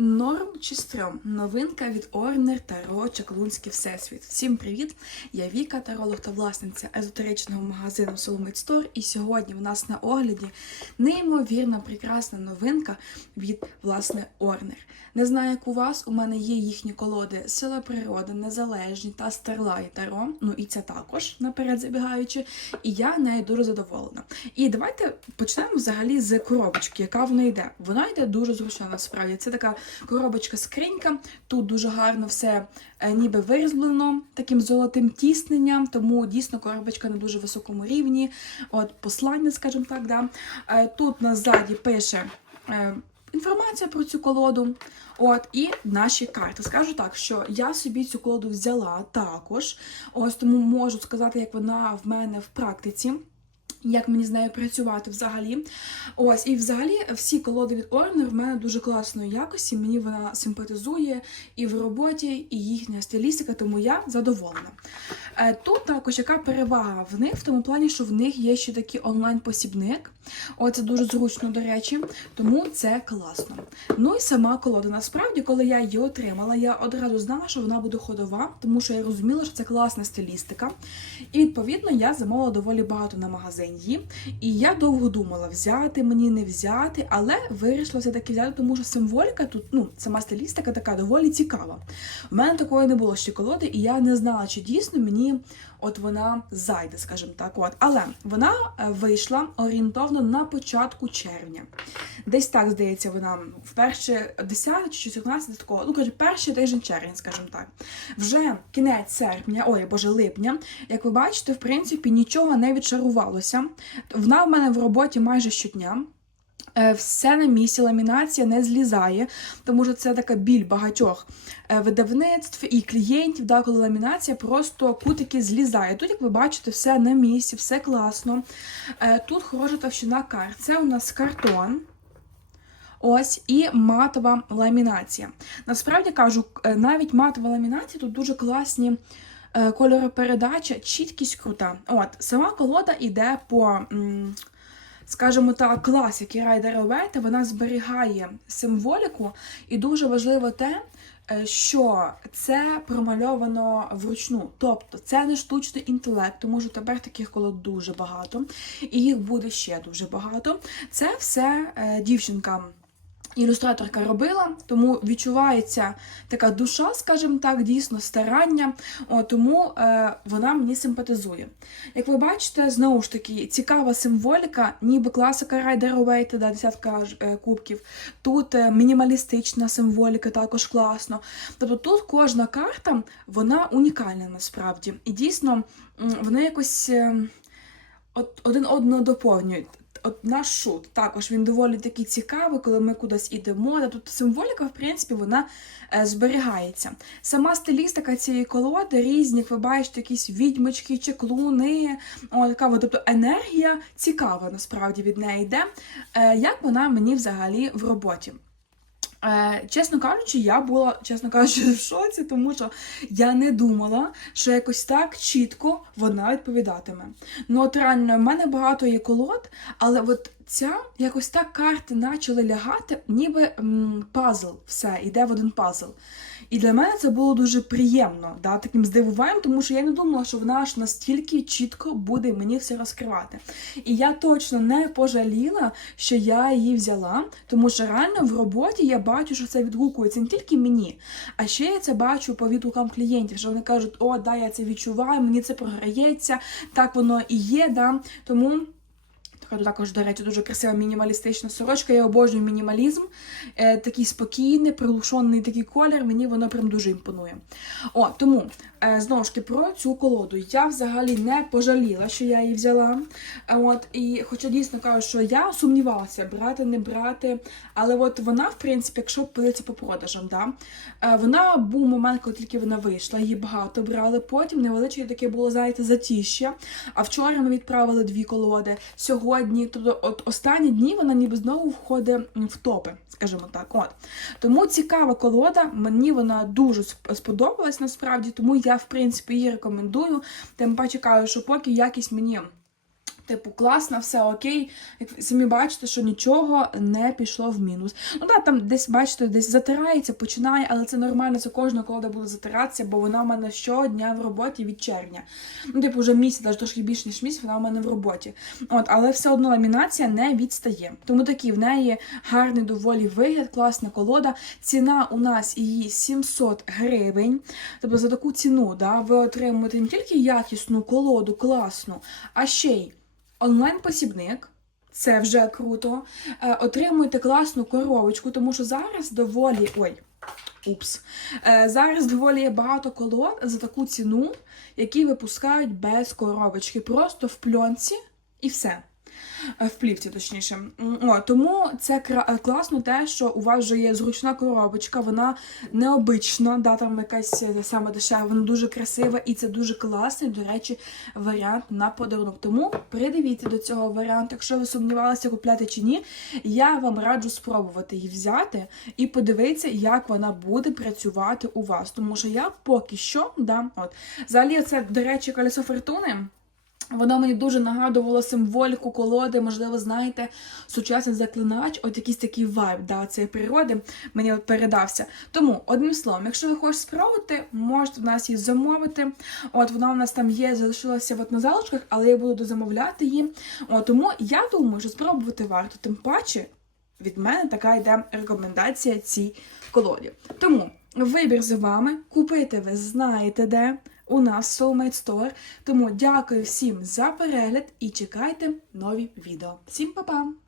Норм чи стрьом? Новинка від Орнер Таро Чаклунський Всесвіт. Всім привіт! Я Віка, таролог та власниця езотеричного магазину Soulmate Store. І сьогодні в нас на огляді неймовірно прекрасна новинка від власне Орнер. Не знаю, як у вас, у мене є їхні колоди Сила природи, Незалежні та Starlight Таро. Ну і ця також наперед забігаючи. І я нею дуже задоволена. І давайте почнемо взагалі з коробочки, яка вона йде. Вона йде дуже зручно насправді. Це така коробочка-скринька. Тут дуже гарно все е, ніби вирізблено таким золотим тісненням, тому дійсно коробочка на дуже високому рівні. От послання, скажімо так, да. Е, Тут на ззаді пише. е, Інформація про цю колоду, от і наші карти. Скажу так, що я собі цю колоду взяла також. Ось тому можу сказати, як вона в мене в практиці. Як мені з нею працювати взагалі. Ось, і взагалі всі колоди від Орнер в мене дуже класної якості. Мені вона симпатизує і в роботі, і їхня стилістика, тому я задоволена. Е, Тут також яка перевага в них, в тому плані, що в них є ще такий онлайн-посібник. О, це дуже зручно, до речі, тому це класно. Ну і сама колода. Насправді, коли я її отримала, я одразу знала, що вона буде ходова, тому що я розуміла, що це класна стилістика. І відповідно я замовила доволі багато на магазин її. І я довго думала, взяти мені, не взяти, але вирішила все-таки взяти, тому що символіка тут, ну, сама стилістика така доволі цікава. У мене такої не було ще колоди, і я не знала, чи дійсно мені от вона зайде, скажімо так. От. Але вона е, вийшла орієнтовно на початку червня. Десь так, здається, вона в перше 10 чи 14 такого, ну каже, перший тиждень червня, скажімо так. Вже кінець серпня, ой, боже, липня, як ви бачите, в принципі, нічого не відчарувалося. Вона в мене в роботі майже щодня. Е, Все на місці, ламінація не злізає, тому що це така біль багатьох е, видавництв і клієнтів, да, коли ламінація просто кутики злізає. Тут, як ви бачите, все на місці, все класно. Е, Тут хороша товщина карт. Це у нас картон. Ось і матова ламінація. Насправді кажу, навіть матова ламінація тут дуже класні кольоропередача, чіткість крута. От, сама колода йде по. м, скажімо так, класики Райдера Вейта, вона зберігає символіку, і дуже важливо те, е, що це промальовано вручну. Тобто це не штучний інтелект, тому що тепер таких колод дуже багато, і їх буде ще дуже багато. Це все е, дівчинка. Ілюстраторка робила, тому відчувається така душа, скажімо так, дійсно старання, о, тому е, вона мені симпатизує. Як ви бачите, знову ж таки, цікава символіка, ніби класика Райдера Уейта, да, десятка е, кубків. Тут е, мінімалістична символіка, також класно. Тобто тут кожна карта, вона унікальна насправді. І дійсно, вони якось е, один одного доповнюють. От наш шут також він доволі такий цікавий, коли ми кудись ідемо. Тут символіка, в принципі, вона е, зберігається. Сама стилістика цієї колоди різні, ви бачите, якісь відьмочки, чеклуни. О, така, тобто енергія цікава насправді від неї йде. Е, як вона мені взагалі в роботі? Е, чесно кажучи, я була, чесно кажучи, в шоці, тому що я не думала, що якось так чітко вона відповідатиме. Ну, от реально, в мене багато є колод, але от ця якось так карти почали лягати, ніби м, пазл, все, йде в один пазл. І для мене це було дуже приємно, да, таким здивуванням, тому що я не думала, що вона аж настільки чітко буде мені все розкривати. І я точно не пожаліла, що я її взяла, тому що реально в роботі я бачу, що це відгукується не тільки мені, а ще я це бачу по відгукам клієнтів, що вони кажуть, о, да, я це відчуваю, мені це програється, так воно і є. Да. Тому. Така також, до речі, дуже красива мінімалістична сорочка. Я обожнюю мінімалізм. Е, такий спокійний, приглушений такий колір, мені воно прям дуже імпонує. О, тому, знову ж таки, про цю колоду. Я взагалі не пожаліла, що я її взяла. Е, от, і Хоча дійсно кажу, що я сумнівалася, брати, не брати. Але от вона, в принципі, якщо подивитися по продажам, да, е, вона був момент, коли тільки вона вийшла, її багато брали. Потім невеличке таке було, знаєте, затіща. А вчора ми відправили дві колоди. Сьогодні, тобто, от останні дні вона ніби знову входить в топи, скажімо так. От. Тому цікава колода, мені вона дуже сподобалась насправді, тому я, в принципі, її рекомендую. Тим паче кажу, що поки якість мені Типу, класно, все окей. Як самі бачите, що нічого не пішло в мінус. Ну так, там десь, бачите, десь затирається, починає, але це нормально, це кожна колода буде затиратися, бо вона в мене щодня в роботі від червня. Ну, типу, вже місяць, навіть трошки більше, ніж місяць, вона в мене в роботі. От, але все одно ламінація не відстає. Тому такий в неї гарний доволі вигляд, класна колода. Ціна у нас її 700 гривень. Тобто за таку ціну да, ви отримуєте не тільки якісну колоду, класну, а ще й онлайн-посібник. Це вже круто. Е, отримуєте класну коробочку, тому що зараз доволі. Ой, упс. Е, зараз доволі є багато колод за таку ціну, які випускають без коробочки. Просто в пльонці і все. Е, В плівці, точніше. О, тому це е, класно те, що у вас вже є зручна коробочка, вона необична, да, там якась е, саме дешева, вона дуже красива і це дуже класний, до речі, варіант на подарунок. Тому придивіться до цього варіанту. Якщо ви сумнівалися, купляти чи ні, я вам раджу спробувати її взяти і подивитися, як вона буде працювати у вас. Тому що я поки що, да, от. Взагалі, це, до речі, колесо фортуни. Воно мені дуже нагадувало символіку колоди, можливо, знаєте, сучасний заклинач, от якийсь такий вайб да, цієї природи мені от передався. Тому, одним словом, якщо ви хочете спробувати, можете в нас її замовити. От вона у нас там є, залишилася от на залишках, але я буду дозамовляти її. От, тому я думаю, що спробувати варто. Тим паче, від мене така йде рекомендація цій колоді. Тому вибір за вами. Купити ви знаєте де. У нас Soulmate Store. Тому дякую всім за перегляд і чекайте нові відео. Всім па-па!